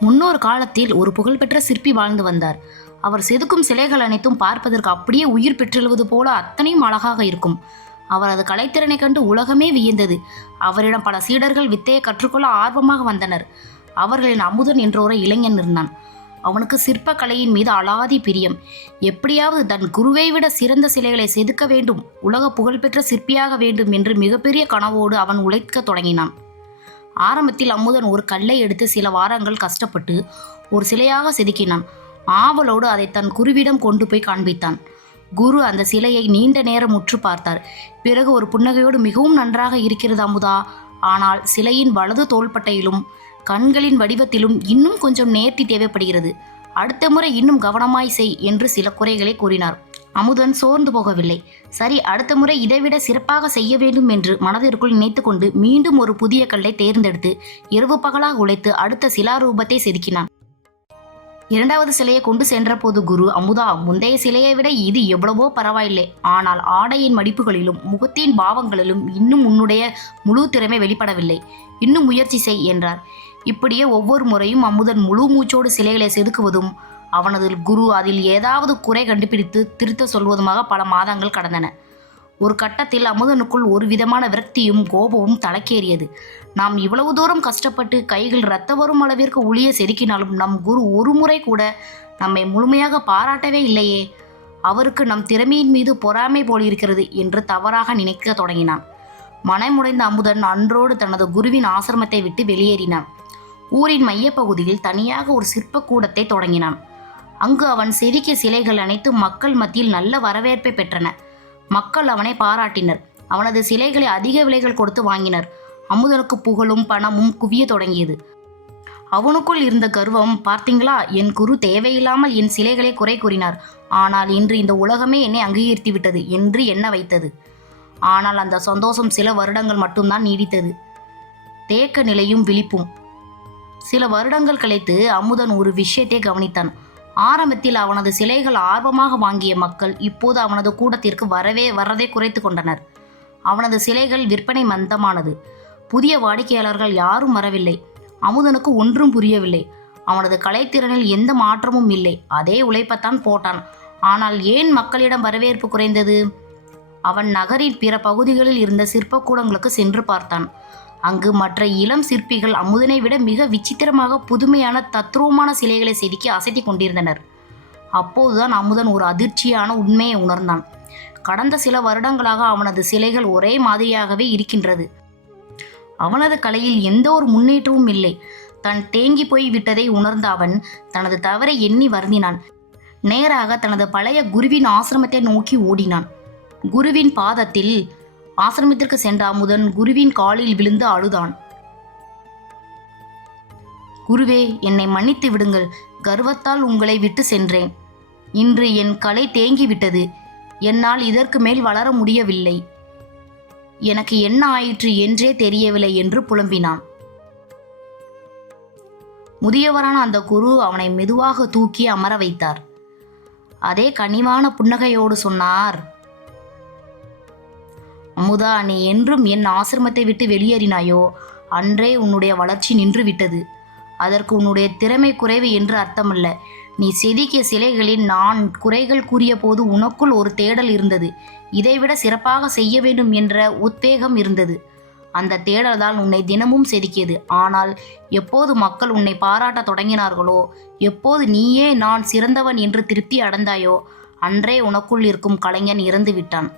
முன்னொரு காலத்தில் ஒரு புகழ்பெற்ற சிற்பி வாழ்ந்து வந்தார். அவர் செதுக்கும் சிலைகள் அனைத்தும் பார்ப்பதற்கு அப்படியே உயிர் பெற்றெழுவது போல அத்தனையும் அழகாக இருக்கும். அவரது கலைத்திறனை கண்டு உலகமே வியந்தது. அவரிடம் பல சீடர்கள் வித்தையை கற்றுக்கொள்ள ஆர்வமாக வந்தனர். அவர்களின் அமுதன் என்ற ஒரு இளைஞன் இருந்தான். அவனுக்கு சிற்ப கலையின் மீது அலாதி பிரியம். எப்படியாவது தன் குருவை விட சிறந்த சிலைகளை செதுக்க வேண்டும், உலக புகழ்பெற்ற சிற்பியாக வேண்டும் என்று மிகப்பெரிய கனவோடு அவன் உழைக்க தொடங்கினான். ஆரம்பத்தில் அமுதன் ஒரு கல்லை எடுத்து சில வாரங்கள் கஷ்டப்பட்டு ஒரு சிலையாக செதுக்கினான். ஆவலோடு அதை தன் குருவிடம் கொண்டு போய் காண்பித்தான். குரு அந்த சிலையை நீண்ட நேரம் உற்று பார்த்தார். பிறகு ஒரு புன்னகையோடு, மிகவும் நன்றாக இருக்கிறது அமுதா, ஆனால் சிலையின் வலது தோள்பட்டையிலும் கண்களின் வடிவத்திலும் இன்னும் கொஞ்சம் நேர்த்தி தேவைப்படுகிறது. அடுத்த முறை இன்னும் கவனமாய் செய் என்று சில குறைகளை கூறினார். அமுதன் சோர்ந்து போகவில்லை. சரி, அடுத்த முறை இதைவிட சிறப்பாக செய்ய வேண்டும் என்று மனதிற்குள் நினைத்து கொண்டு மீண்டும் ஒரு புதிய கல்லை தேர்ந்தெடுத்து இரவு பகலாக உழைத்து அடுத்த சிலாரூபத்தை செதுக்கினான். இரண்டாவது சிலையை கொண்டு சென்ற போது குரு, அமுதா, முந்தைய சிலையை விட இது எவ்வளவோ பரவாயில்லை. ஆனால் ஆடையின் மடிப்புகளிலும் முகத்தின் பாவங்களிலும் இன்னும் உன்னுடைய முழு திறமை வெளிப்படவில்லை. இன்னும் முயற்சி செய் என்றார். இப்படியே ஒவ்வொரு முறையும் அமுதன் முழு மூச்சோடு சிலைகளை செதுக்குவதும் அவனது குரு அதில் ஏதாவது குறை கண்டுபிடித்து திருத்த சொல்வதுமாக பல மாதங்கள் கடந்தன. ஒரு கட்டத்தில் அமுதனுக்குள் ஒரு விதமான விரக்தியும் கோபமும் தலைக்கேறியது. நாம் இவ்வளவு தூரம் கஷ்டப்பட்டு கைகள் இரத்த வரும் அளவிற்கு ஒளிய செதுக்கினாலும் நம் குரு ஒரு முறை கூட நம்மை முழுமையாக பாராட்டவே இல்லையே. அவருக்கு நம் திறமையின் மீது பொறாமை போலிருக்கிறது என்று தவறாக நினைக்க தொடங்கினான். மனமுடைந்த அமுதன் அன்றோடு தனது குருவின் ஆசிரமத்தை விட்டு வெளியேறினான். ஊரின் மையப்பகுதியில் தனியாக ஒரு சிற்பக்கூடத்தை தொடங்கினான். அங்கு அவன் செதுக்கிய சிலைகள் அனைத்தும் மக்கள் மத்தியில் நல்ல வரவேற்பை பெற்றன. மக்கள் அவனை பாராட்டினர். அவனது சிலைகளை அதிக விலைகள் கொடுத்து வாங்கினர். அமுதனுக்கு புகழும் பணமும் குவிய தொடங்கியது. அவனுக்குள் இருந்த கர்வம், பார்த்தீங்களா, என் குரு தேவையில்லாமல் என் சிலைகளை குறை கூறினார், ஆனால் இன்று இந்த உலகமே என்னை அங்கீகரித்து விட்டது என்று எண்ண வைத்தது. ஆனால் அந்த சந்தோஷம் சில வருடங்கள் மட்டும்தான் நீடித்தது. தேக்க நிலையும் விழிப்பும். சில வருடங்கள் கழித்து அமுதன் ஒரு விஷயத்தை கவனித்தான். ஆரம்பத்தில் அவனது சிலைகள் ஆர்வமாக வாங்கிய மக்கள் இப்போது அவனது கூடத்திற்கு வரதை குறைத்து கொண்டனர். அவனது சிலைகள் விற்பனை மந்தமானது. புதிய வாடிக்கையாளர்கள் யாரும் வரவில்லை. அமுதனுக்கு ஒன்றும் புரியவில்லை. அவனது கலைத்திறனில் எந்த மாற்றமும் இல்லை. அதே உழைப்பத்தான் போட்டான். ஆனால் ஏன் மக்களிடம் வரவேற்பு குறைந்தது? அவன் நகரின் பிற பகுதிகளில் இருந்த சிற்பக்கூடங்களுக்கு சென்று பார்த்தான். அங்கு மற்ற இளம் சிற்பிகள் அமுதனை விட மிக விசித்திரமாக புதுமையான தத்ரூபமான சிலைகளை செதுக்கி அசைத்தி கொண்டிருந்தனர். அப்போதுதான் அமுதன் ஒரு அதிர்ச்சியான உண்மையை உணர்ந்தான். கடந்த சில வருடங்களாக அவனது சிலைகள் ஒரே மாதிரியாகவே இருக்கின்றது. அவனது கலையில் எந்த ஒரு முன்னேற்றமும் இல்லை. தான் தேங்கி போய் விட்டதை உணர்ந்த அவன் தனது தவறை எண்ணி வருந்தினான். நேராக தனது பழைய குருவின் ஆசிரமத்தை நோக்கி ஓடினான். குருவின் பாதத்தில் ஆசிரமத்திற்கு சென்ற அமுதன் குருவின் காலில் விழுந்து அழுதான். குருவே, என்னை மன்னித்து விடுங்கள். கர்வத்தால் உங்களை விட்டு சென்றேன். இன்று என் கலை தேங்கிவிட்டது. என்னால் இதற்கு மேல் வளர முடியவில்லை. எனக்கு என்ன ஆயிற்று என்றே தெரியவில்லை என்று புலம்பினான். முதியவரான அந்த குரு அவனை மெதுவாக தூக்கி அமர வைத்தார். அதே கனிவான புன்னகையோடு சொன்னார், அமுதா, நீ என்றும் என் ஆசிரமத்தை விட்டு வெளியேறினாயோ அன்றே உன்னுடைய வளர்ச்சி நின்று விட்டது. அதற்கு உன்னுடைய திறமை குறைவு என்று அர்த்தமல்ல. நீ செதுக்கிய சிலைகளில் நான் குறைகள் கூறிய போது உனக்குள் ஒரு தேடல் இருந்தது. இதைவிட சிறப்பாக செய்ய வேண்டும் என்ற உத்வேகம் இருந்தது. அந்த தேடல்தான் உன்னை தினமும் செதுக்கியது. ஆனால் எப்போது மக்கள் உன்னை பாராட்ட தொடங்கினார்களோ, எப்போது நீயே நான் சிறந்தவன் என்று திருப்தி அடைந்தாயோ அன்றே உனக்குள் இருக்கும் கலைஞன் இறந்து விட்டான்.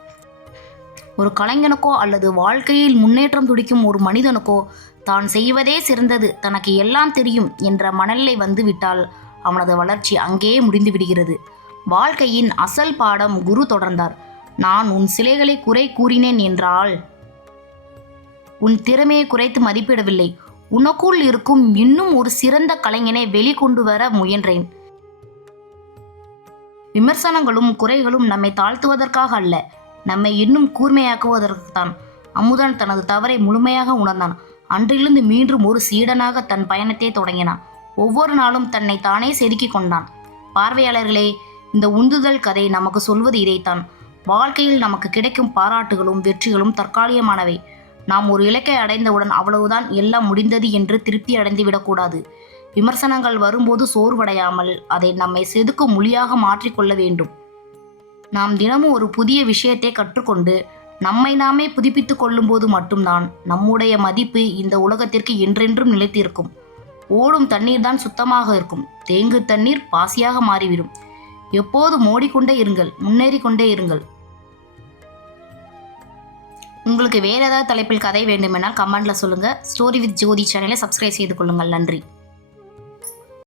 ஒரு கலைஞனுக்கோ அல்லது வாழ்க்கையில் முன்னேற்றம் துடிக்கும் ஒரு மனிதனுக்கோ தான் செய்வதே சிறந்தது, தனக்கு எல்லாம் தெரியும் என்ற மனநிலை வந்துவிட்டால் அவனது வளர்ச்சி அங்கேயே முடிந்து விடுகிறது. வாழ்க்கையின் அசல் பாடம் குரு தொடர்ந்தார். நான் உன் சிலைகளை குறை கூறினேன் என்றால் உன் திறமையை குறைத்து மதிப்பிடவில்லை. உனக்குள் இருக்கும் இன்னும் ஒரு சிறந்த கலைஞனை வெளிக்கொண்டு வர முயன்றேன். விமர்சனங்களும் குறைகளும் நம்மை தாழ்த்துவதற்காக அல்ல, நம்மை இன்னும் கூர்மையாக்குவதற்குத்தான். அமுதன் தனது தவறை முழுமையாக உணர்ந்தான். அன்றிலிருந்து மீண்டும் ஒரு சீடனாக தன் பயணத்தை தொடங்கினான். ஒவ்வொரு நாளும் தன்னை தானே செதுக்கி கொண்டான். பார்வையாளர்களே, இந்த உந்துதல் கதை நமக்கு சொல்வது இதைத்தான். வாழ்க்கையில் நமக்கு கிடைக்கும் பாராட்டுகளும் வெற்றிகளும் தற்காலிகமானவை. நாம் ஒரு இலக்கை அடைந்தவுடன் அவ்வளவுதான், எல்லாம் முடிந்தது என்று திருப்தி அடைந்து விடக்கூடாது. விமர்சனங்கள் வரும்போது சோர்வடையாமல் அதை நம்மை செதுக்கும் மொழியாக மாற்றிக்கொள்ள வேண்டும். நாம் தினமும் ஒரு புதிய விஷயத்தை கற்றுக்கொண்டு நம்மை நாமே புதுப்பித்துக் கொள்ளும்போது மட்டும்தான் நம்முடைய மதிப்பு இந்த உலகத்திற்கு என்றென்றும் நிலைத்திருக்கும். ஓடும் தண்ணீர் தான் சுத்தமாக இருக்கும், தேங்கு தண்ணீர் பாசியாக மாறிவிடும். எப்போதும் ஓடிக்கொண்டே இருங்கள், முன்னேறி கொண்டே இருங்கள். உங்களுக்கு வேறு ஏதாவது தலைப்பில் கதை வேண்டுமென்றால் கமெண்ட்ல சொல்லுங்கள். ஸ்டோரி வித் ஜோதி சேனலை சப்ஸ்கிரைப் செய்து கொள்ளுங்கள். நன்றி.